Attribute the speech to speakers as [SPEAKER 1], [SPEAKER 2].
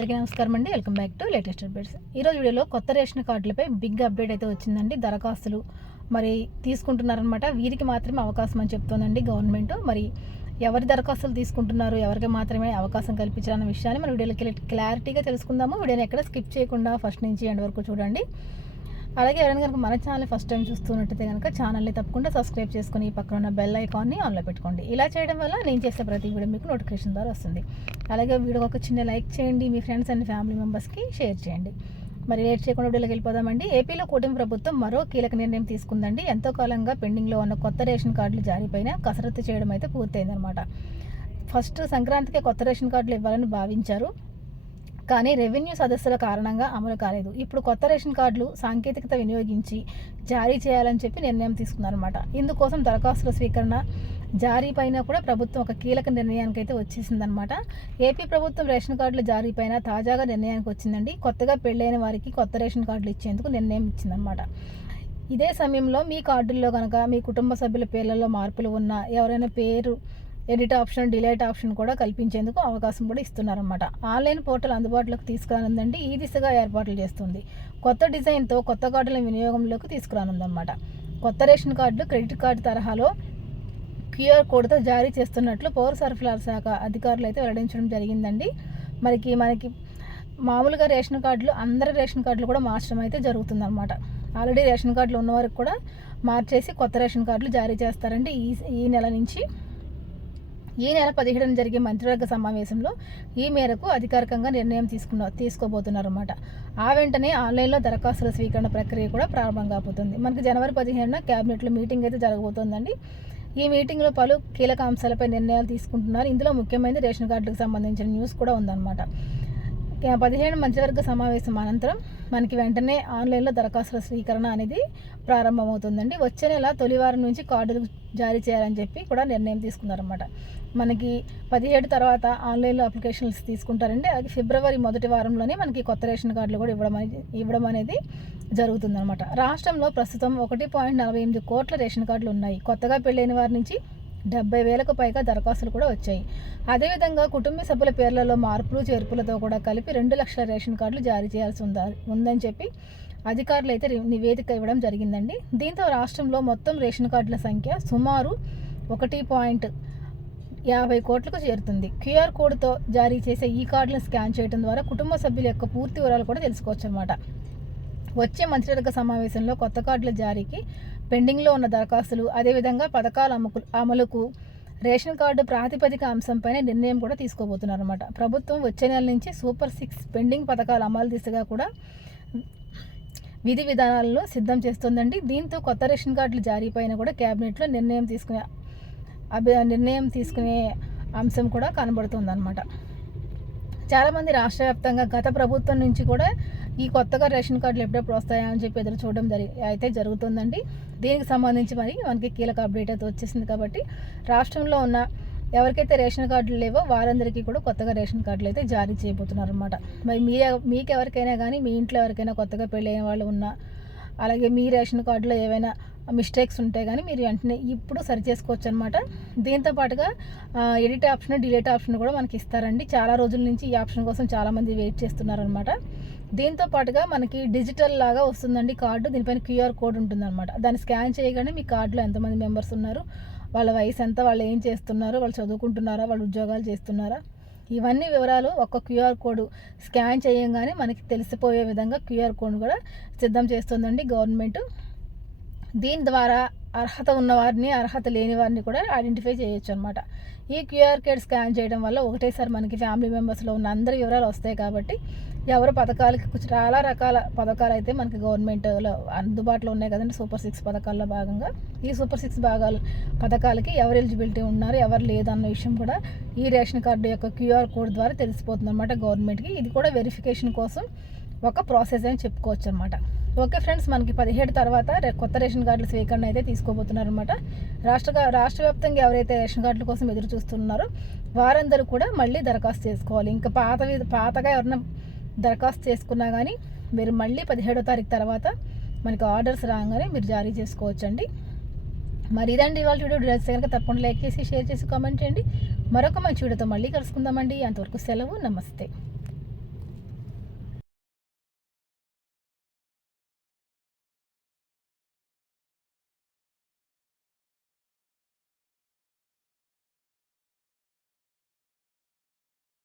[SPEAKER 1] అందరికీ నమస్కారం అండి. Welcome back to latest updates. ఈరోజు వీడియోలో కొత్త రేషన్ కార్డులపై బిగ్ అప్డేట్ అయితే వచ్చిందండి. దరఖాస్తులు మరి తీసుకుంటున్నారనమాట వీరికి మాత్రమే అవకాశం అని చెప్తోందండి గవర్నమెంట్. మరి ఎవరి దరఖాస్తులు తీసుకుంటున్నారు ఎవరికి మాత్రమే అవకాశం కల్పించాలన్న విషయాన్ని మన వీడియోలో క్లారిటీగా తెలుసుకుందాము. వీడియోని ఎక్కడ స్కిప్ చేయకుండా ఫస్ట్ నుంచి ఎండ్ వరకు చూడండి. అలాగే ఎవరైనా కనుక మన ఛానల్ ఫస్ట్ టైం చూస్తున్నట్టయితే కనుక ఛానల్ని తప్పకుండా సబ్స్క్రైబ్ చేసుకుని పక్కన ఉన్న బెల్ ఐకాన్ని ఆన్లో పెట్టుకోండి. ఇలా చేయడం వల్ల నేను చేసే ప్రతి వీడియో మీకు నోటిఫికేషన్ ద్వారా వస్తుంది. అలాగే వీడియో ఒక చిన్న లైక్ చేయండి మీ ఫ్రెండ్స్ అండ్ ఫ్యామిలీ మెంబర్స్కి షేర్ చేయండి. మరి లేట్ చేయకుండా వీడియోకి వెళ్ళిపోదామండి. ఏపీలో కూటమి ప్రభుత్వం మరో కీలక నిర్ణయం తీసుకుందండి. ఎంతో కాలంగా పెండింగ్లో ఉన్న కొత్త రేషన్ కార్డులు జారీపైన కసరత్తు చేయడం అయితే పూర్తయిందనమాట ఫస్ట్ సంక్రాంతికి కొత్త రేషన్ కార్డులు ఇవ్వాలని భావించారు. కానీ రెవెన్యూ సదస్సుల కారణంగా అమలు కాలేదు. ఇప్పుడు కొత్త రేషన్ కార్డులు సాంకేతికత వినియోగించి జారీ చేయాలని చెప్పి నిర్ణయం తీసుకున్నారనమాట ఇందుకోసం దరఖాస్తుల స్వీకరణ జారీ పైన కూడా ప్రభుత్వం ఒక కీలక నిర్ణయానికి అయితే వచ్చేసిందనమాట ఏపీ ప్రభుత్వం రేషన్ కార్డుల జారీ పైన తాజాగా నిర్ణయానికి వచ్చిందండి. కొత్తగా పెళ్ళైన వారికి కొత్త రేషన్ కార్డులు ఇచ్చేందుకు నిర్ణయం ఇచ్చిందనమాట ఇదే సమయంలో మీ కార్డుల్లో కనుక మీ కుటుంబ సభ్యుల పేర్లలో మార్పులు ఉన్నా ఎవరైనా పేరు ఎడిట్ ఆప్షన్ డిలేట్ ఆప్షన్ కూడా కల్పించేందుకు అవకాశం కూడా ఇస్తున్నారన్నమాట. ఆన్లైన్ పోర్టల్ అందుబాటులోకి తీసుకురానుందండి ఈ దిశగా ఏర్పాట్లు చేస్తుంది. కొత్త డిజైన్తో కొత్త కార్డుల వినియోగంలోకి తీసుకురానుందన్నమాట. కొత్త రేషన్ కార్డు క్రెడిట్ కార్డు తరహాలో క్యూఆర్ కోడ్తో జారీ చేస్తున్నట్లు పౌర సరఫరాల శాఖ అధికారులు అయితే వెల్లడించడం జరిగిందండి. మరికి మనకి మామూలుగా రేషన్ కార్డులు అందరి రేషన్ కార్డులు కూడా మార్చడం అయితే జరుగుతుందన్నమాట. ఆల్రెడీ రేషన్ కార్డులు ఉన్నవారికి కూడా మార్చేసి కొత్త రేషన్ కార్డులు జారీ చేస్తారండి ఈ ఈ నెల నుంచి ఈ నెల పదిహేడున జరిగే మంత్రివర్గ సమావేశంలో ఈ మేరకు అధికారికంగా నిర్ణయం తీసుకున్న తీసుకోబోతున్నారన్నమాట. ఆ వెంటనే ఆన్లైన్లో దరఖాస్తుల స్వీకరణ ప్రక్రియ కూడా ప్రారంభం కాబోతుంది. మనకి జనవరి పదిహేనున క్యాబినెట్లో మీటింగ్ అయితే జరగబోతోందండి. ఈ మీటింగ్లో పలు కీలక అంశాలపై నిర్ణయాలు తీసుకుంటున్నారు. ఇందులో ముఖ్యమైనది రేషన్ కార్డులకు సంబంధించిన న్యూస్ కూడా ఉందన్నమాట. పదిహేను మంత్రివర్గ సమావేశం అనంతరం మనకి వెంటనే ఆన్లైన్లో దరఖాస్తుల స్వీకరణ అనేది ప్రారంభమవుతుందండి. వచ్చే నెల తొలివారం నుంచి కార్డులు జారీ చేయాలని చెప్పి కూడా నిర్ణయం తీసుకున్నారన్నమాట. మనకి పదిహేడు తర్వాత ఆన్లైన్లో అప్లికేషన్స్ తీసుకుంటారండి. అది ఫిబ్రవరి మొదటి వారంలోనే మనకి కొత్త రేషన్ కార్డులు కూడా ఇవ్వడం ఇవ్వడం అనేది జరుగుతుందన్నమాట. రాష్ట్రంలో ప్రస్తుతం ఒకటి పాయింట్ నలభై ఎనిమిది కోట్ల రేషన్ కార్డులు ఉన్నాయి. కొత్తగా పెళ్ళైన వారి నుంచి డెబ్బై వేలకు పైగా దరఖాస్తులు కూడా వచ్చాయి. అదేవిధంగా కుటుంబ సభ్యుల పేర్లలో మార్పులు చేర్పులతో కూడా కలిపి రెండు లక్షల రేషన్ కార్డులు జారీ చేయాల్సి ఉందా ఉందని చెప్పి అధికారులు అయితే నివేదిక ఇవ్వడం జరిగిందండి. దీంతో రాష్ట్రంలో మొత్తం రేషన్ కార్డుల సంఖ్య సుమారు ఒకటి పాయింట్ యాభై కోట్లకు చేరుతుంది. క్యూఆర్ కోడ్తో జారీ చేసే ఈ కార్డులను స్కాన్ చేయడం ద్వారా కుటుంబ సభ్యుల యొక్క పూర్తి వివరాలు కూడా తెలుసుకోవచ్చు అనమాట వచ్చే మంత్రివర్గ సమావేశంలో కొత్త కార్డుల జారీకి పెండింగ్లో ఉన్న దరఖాస్తులు అదేవిధంగా పథకాల అమలు అమలుకు రేషన్ కార్డు ప్రాతిపదిక అంశంపైన నిర్ణయం కూడా తీసుకోబోతున్నారన్నమాట. ప్రభుత్వం వచ్చే నెల నుంచి సూపర్ సిక్స్ పెండింగ్ పథకాల అమలు దిశగా కూడా విధి విధానాలను సిద్ధం చేస్తుందండి. దీంతో కొత్త రేషన్ కార్డులు జారీపైన కూడా క్యాబినెట్లో నిర్ణయం తీసుకునే అభి నిర్ణయం తీసుకునే అంశం కూడా కనబడుతుంది అనమాట చాలామంది రాష్ట్ర వ్యాప్తంగా గత ప్రభుత్వం నుంచి కూడా ఈ కొత్తగా రేషన్ కార్డులు ఎప్పుడెప్పుడు వస్తాయా అని చెప్పి ఎదురు చూడడం జరి అయితే జరుగుతుందండి. దీనికి సంబంధించి మరి మనకి కీలక అప్డేట్ అయితే వచ్చేసింది కాబట్టి రాష్ట్రంలో ఉన్న ఎవరికైతే రేషన్ కార్డులు లేవో వారందరికీ కూడా కొత్తగా రేషన్ కార్డులు అయితే జారీ చేయబోతున్నారు అనమాట మరి మీ మీకు ఎవరికైనా కానీ మీ ఇంట్లో ఎవరికైనా కొత్తగా పెళ్ళైన వాళ్ళు ఉన్నా అలాగే మీ రేషన్ కార్డులో ఏవైనా మిస్టేక్స్ ఉంటాయి కానీ మీరు వెంటనే ఇప్పుడు సరి చేసుకోవచ్చు అనమాట దీంతో పాటుగా ఎడిట్ ఆప్షన్ డిలీట్ ఆప్షన్ కూడా మనకి ఇస్తారండి. చాలా రోజుల నుంచి ఈ ఆప్షన్ కోసం చాలామంది వెయిట్ చేస్తున్నారనమాట దీంతో పాటుగా మనకి డిజిటల్ లాగా వస్తుందండి కార్డు. దీనిపైన క్యూఆర్ కోడ్ ఉంటుందన్నమాట. దాన్ని స్కాన్ చేయగానే మీ కార్డులో ఎంతమంది మెంబర్స్ ఉన్నారు వాళ్ళ వయసు ఎంత వాళ్ళు ఏం చేస్తున్నారు వాళ్ళు చదువుకుంటున్నారా వాళ్ళు ఉద్యోగాలు చేస్తున్నారా? ఇవన్నీ వివరాలు ఒక క్యూఆర్ కోడ్ స్కాన్ చేయంగానే మనకి తెలిసిపోయే విధంగా క్యూఆర్ కోడ్ కూడా సిద్ధం చేస్తుందండి గవర్నమెంట్. దీని ద్వారా అర్హత ఉన్నవారిని అర్హత లేని వారిని కూడా ఐడెంటిఫై చేయొచ్చు అనమాట ఈ క్యూఆర్ కోడ్ స్కాన్ చేయడం వల్ల ఒకటేసారి మనకి ఫ్యామిలీ మెంబర్స్లో ఉన్న అందరి వివరాలు వస్తాయి కాబట్టి ఎవరు పథకాలకి చాలా రకాల పథకాలు అయితే మనకి గవర్నమెంట్లో అందుబాటులో ఉన్నాయి కదండి. సూపర్ సిక్స్ పథకాల్లో భాగంగా. ఈ సూపర్ సిక్స్ భాగాలు పథకాలకి ఎవరు ఎలిజిబిలిటీ ఉన్నారు ఎవరు లేదన్న విషయం కూడా ఈ రేషన్ కార్డు యొక్క క్యూఆర్ కోడ్ ద్వారా తెలిసిపోతుంది అనమాట గవర్నమెంట్కి. ఇది కూడా వెరిఫికేషన్ కోసం ఒక ప్రాసెస్ అని చెప్పుకోవచ్చు అనమాట ఓకే ఫ్రెండ్స్ మనకి పదిహేడు తర్వాత కొత్త రేషన్ కార్డుల స్వీకరణ అయితే తీసుకోబోతున్నారనమాట రాష్ట్ర రాష్ట్ర వ్యాప్తంగా ఎవరైతే రేషన్ కార్డుల కోసం ఎదురు చూస్తున్నారో వారందరూ కూడా మళ్ళీ దరఖాస్తు చేసుకోవాలి. ఇంకా పాత పాతగా ఎవరైనా దరఖాస్తు చేసుకున్నా కానీ మీరు మళ్ళీ పదిహేడో తారీఖు తర్వాత మనకి ఆర్డర్స్ రాగానే మీరు జారీ చేసుకోవచ్చండి. మరి ఇదండి ఇవాళ వీడియో. డ్రెస్ కనుక తప్పకుండా లైక్ చేసి షేర్ చేసి కామెంట్ చేయండి. మరొక మంచి వీడియోతో మళ్ళీ కలుసుకుందామండి. అంతవరకు సెలవు నమస్తే.